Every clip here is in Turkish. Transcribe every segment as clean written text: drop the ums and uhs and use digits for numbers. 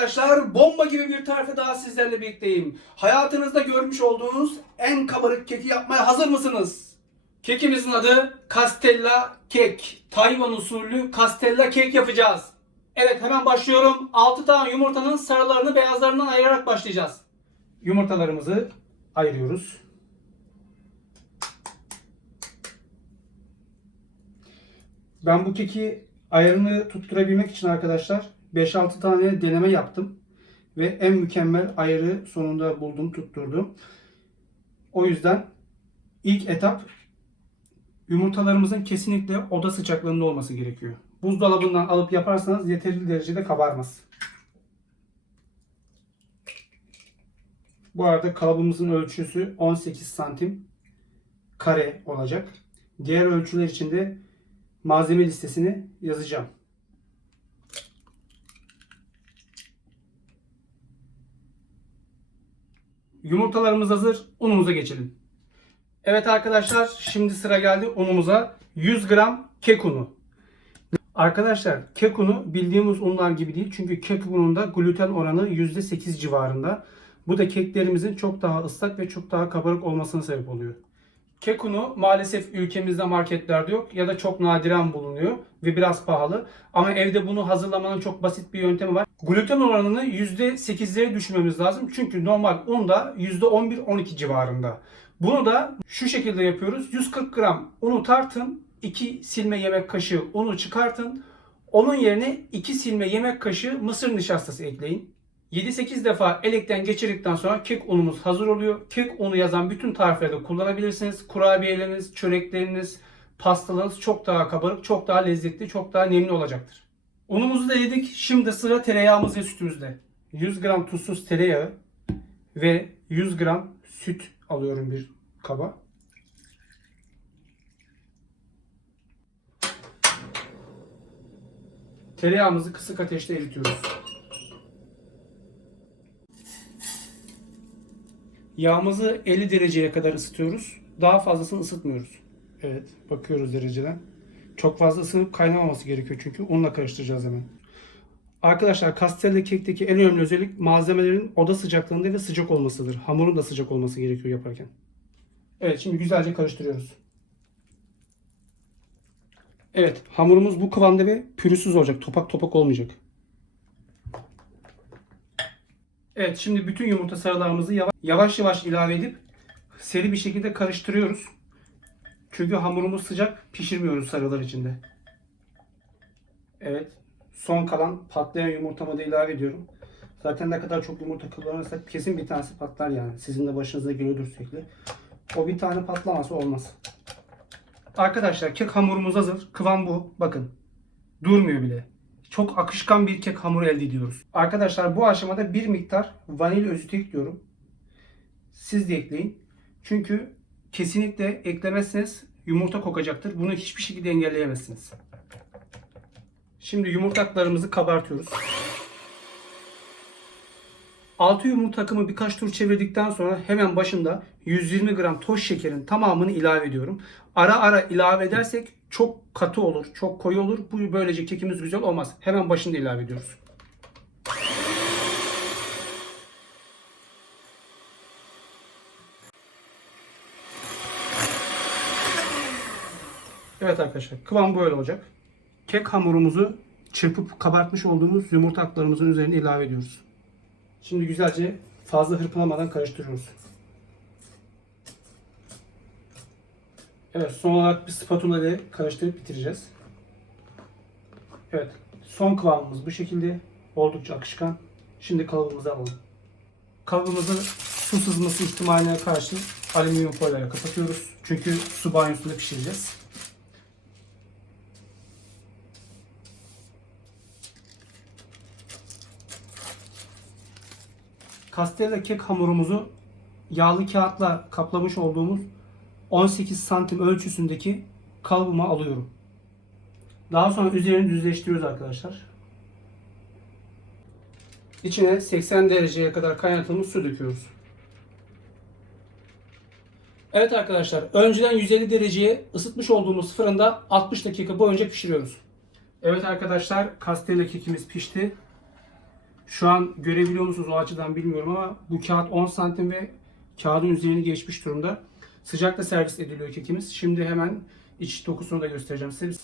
arkadaşlar, bomba gibi bir tarife daha sizlerle birlikteyim. Hayatınızda görmüş olduğunuz en kabarık keki yapmaya hazır mısınız? Kekimizin adı Castella kek. Tayvan usulü Castella kek yapacağız. Evet, hemen başlıyorum. 6 tane yumurtanın sarılarını beyazlarından ayırarak başlayacağız. Yumurtalarımızı ayırıyoruz. Ben bu keki ayarını tutturabilmek için arkadaşlar 5-6 tane deneme yaptım. Ve en mükemmel ayarı sonunda buldum, tutturdum. O yüzden ilk etap yumurtalarımızın kesinlikle oda sıcaklığında olması gerekiyor. Buzdolabından alıp yaparsanız yeterli derecede kabarmaz. Bu arada kalıbımızın ölçüsü 18 santim kare olacak. Diğer ölçüler için de malzeme listesini yazacağım. Yumurtalarımız hazır. Unumuza geçelim. Evet arkadaşlar, şimdi sıra geldi unumuza. 100 gram kek unu. Arkadaşlar, kek unu bildiğimiz unlar gibi değil. Çünkü kek ununda gluten oranı %8 civarında. Bu da keklerimizin çok daha ıslak ve çok daha kabarık olmasına sebep oluyor. Kek unu maalesef ülkemizde marketlerde yok ya da çok nadiren bulunuyor ve biraz pahalı. Ama evde bunu hazırlamanın çok basit bir yöntemi var. Gluten oranını %8'lere düşürmemiz lazım. Çünkü normal unda %11-12 civarında. Bunu da şu şekilde yapıyoruz. 140 gram unu tartın. 2 silme yemek kaşığı unu çıkartın. Onun yerine 2 silme yemek kaşığı mısır nişastası ekleyin. 7-8 defa elekten geçirdikten sonra kek unumuz hazır oluyor. Kek unu yazan bütün tariflerde kullanabilirsiniz. Kurabiyeleriniz, çörekleriniz, pastalarınız çok daha kabarık, çok daha lezzetli, çok daha nemli olacaktır. Unumuzu da yedik. Şimdi sıra tereyağımız ve sütümüzde. 100 gram tuzsuz tereyağı ve 100 gram süt alıyorum bir kaba. Tereyağımızı kısık ateşte eritiyoruz. Yağımızı 50 dereceye kadar ısıtıyoruz. Daha fazlasını ısıtmıyoruz. Evet, bakıyoruz dereceden. Çok fazla ısınıp kaynamaması gerekiyor çünkü unla karıştıracağız hemen. Arkadaşlar, Castella kekteki en önemli özellik malzemelerin oda sıcaklığında ve sıcak olmasıdır. Hamurun da sıcak olması gerekiyor yaparken. Evet, şimdi güzelce karıştırıyoruz. Evet, hamurumuz bu kıvamda ve pürüzsüz olacak. Topak topak olmayacak. Evet, şimdi bütün yumurta sarılarımızı yavaş yavaş ilave edip seri bir şekilde karıştırıyoruz. Çünkü hamurumuz sıcak, pişirmiyoruz sarılar içinde. Evet, son kalan patlayan yumurtamı da ilave ediyorum. Zaten ne kadar çok yumurta kullanırsak kesin bir tanesi patlar yani. Sizin de başınıza geliyordur sürekli. O bir tane patlaması olmaz. Arkadaşlar, kek hamurumuz hazır. Kıvam bu. Bakın. Durmuyor bile. Çok akışkan bir kek hamuru elde ediyoruz. Arkadaşlar, bu aşamada bir miktar vanilya özütü ekliyorum. Siz de ekleyin. Çünkü kesinlikle eklemezseniz yumurta kokacaktır. Bunu hiçbir şekilde engelleyemezsiniz. Şimdi yumurtaklarımızı kabartıyoruz. 6 yumurta akımı birkaç tur çevirdikten sonra hemen başında 120 gram toz şekerin tamamını ilave ediyorum. Ara ara ilave edersek çok katı olur, çok koyu olur. Bu böylece kekimiz güzel olmaz. Hemen başında ilave ediyoruz. Evet arkadaşlar, kıvam böyle olacak. Kek hamurumuzu çırpıp kabartmış olduğumuz yumurta aklarımızın üzerine ilave ediyoruz. Şimdi güzelce fazla hırpalamadan karıştırıyoruz. Evet, son olarak bir spatula ile karıştırıp bitireceğiz. Evet, son kıvamımız bu şekilde. Oldukça akışkan. Şimdi kalıbımızı alalım. Kalıbımızı su sızması ihtimaline karşı alüminyum folyoyla kapatıyoruz. Çünkü su banyosunda pişireceğiz. Castella kek hamurumuzu yağlı kağıtla kaplamış olduğumuz 18 santim ölçüsündeki kalıbıma alıyorum. Daha sonra üzerini düzleştiriyoruz arkadaşlar. İçine 80 dereceye kadar kaynatılmış su döküyoruz. Evet arkadaşlar, önceden 150 dereceye ısıtmış olduğumuz fırında 60 dakika boyunca pişiriyoruz. Evet arkadaşlar, Castella kekimiz pişti. Şu an görebiliyor musunuz o açıdan bilmiyorum ama bu kağıt 10 santim ve kağıdın üzerini geçmiş durumda. Sıcakta servis ediliyor kekimiz. Şimdi hemen iç dokusunu da göstereceğim size.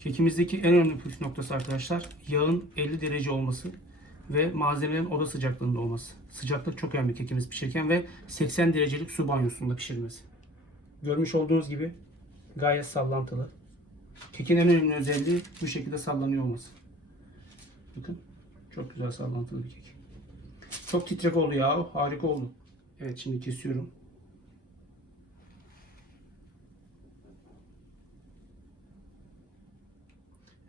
Kekimizdeki en önemli püf noktası arkadaşlar yağın 50 derece olması ve malzemelerin oda sıcaklığında olması. Sıcaklık çok önemli kekimiz pişirirken ve 80 derecelik su banyosunda pişirilmesi. Görmüş olduğunuz gibi gayet sallantılı. Kekin en önemli özelliği bu şekilde sallanıyor olması. Bakın çok güzel sallantılı bir kek. Çok titrek oldu ya, harika oldu. Evet, şimdi kesiyorum.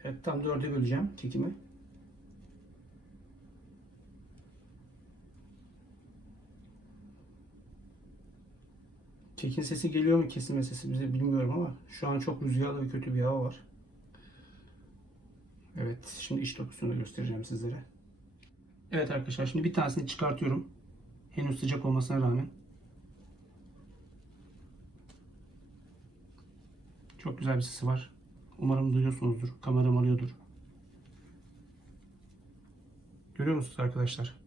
Evet, tam 4'e böleceğim kekimi. Kekin sesi geliyor mu, kesilme sesi bize bilmiyorum ama şu an çok rüzgarlı ve kötü bir hava var. Evet, şimdi iç dokusunu da göstereceğim sizlere. Evet arkadaşlar, şimdi bir tanesini çıkartıyorum. Henüz sıcak olmasına rağmen. Çok güzel bir sesi var. Umarım duyuyorsunuzdur. Kameram alıyordur. Görüyor musunuz arkadaşlar?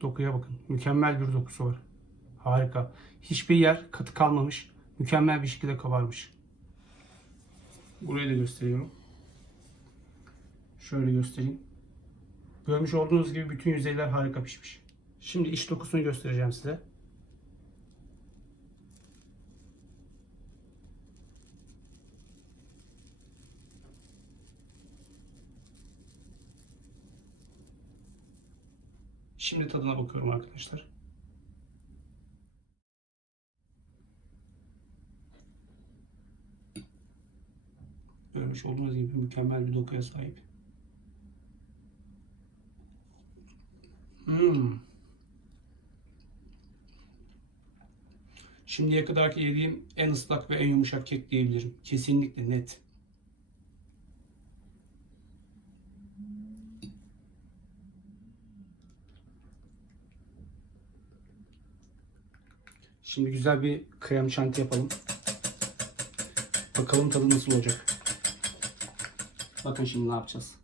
Dokuya bakın. Mükemmel bir dokusu var. Harika. Hiçbir yer katı kalmamış. Mükemmel bir şekilde kabarmış. Burayı da gösteriyorum. Şöyle göstereyim. Görmüş olduğunuz gibi bütün yüzeyler harika pişmiş. Şimdi iç dokusunu göstereceğim size. Şimdi tadına bakıyorum arkadaşlar. Görmüş olduğunuz gibi mükemmel bir dokuya sahip. Şimdiye kadarki yediğim en ıslak ve en yumuşak kek diyebilirim. Kesinlikle net. Şimdi güzel bir krem şanti yapalım. Bakalım tadı nasıl olacak. Bakın şimdi ne yapacağız.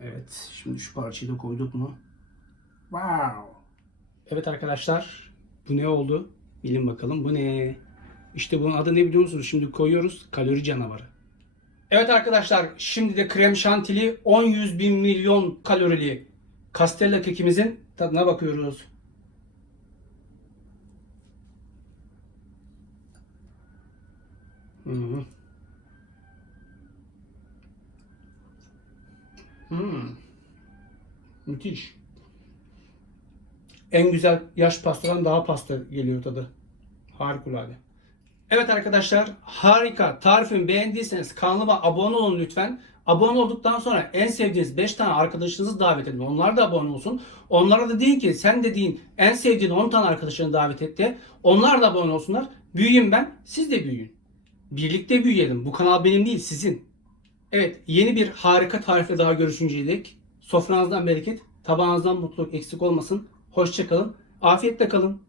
Evet, şimdi şu parçayı da koyduk mu? Wow! Evet arkadaşlar, bu ne oldu? Bilin bakalım bu ne? İşte bunun adı ne biliyor musunuz? Şimdi koyuyoruz, kalori canavarı. Evet arkadaşlar, şimdi de krem şantili 10-100 bin milyon kalorili Castella kekimizin tadına bakıyoruz. Hmm. Müthiş. En güzel yaş pastadan daha pasta geliyor tadı. Harikulade. Evet arkadaşlar, harika. Tarifimi beğendiyseniz kanalıma abone olun lütfen. Abone olduktan sonra en sevdiğiniz 5 tane arkadaşınızı davet edin. Onlar da abone olsun. Onlara da deyin ki sen dediğin en sevdiğin 10 tane arkadaşını davet et de. Onlar da abone olsunlar. Büyüyün ben, siz de büyüyün. Birlikte büyüyelim. Bu kanal benim değil, sizin. Evet, yeni bir harika tarifle daha görüşünceye dek sofranızdan bereket, tabağınızdan mutluluk eksik olmasın. Hoşça kalın. Afiyetle kalın.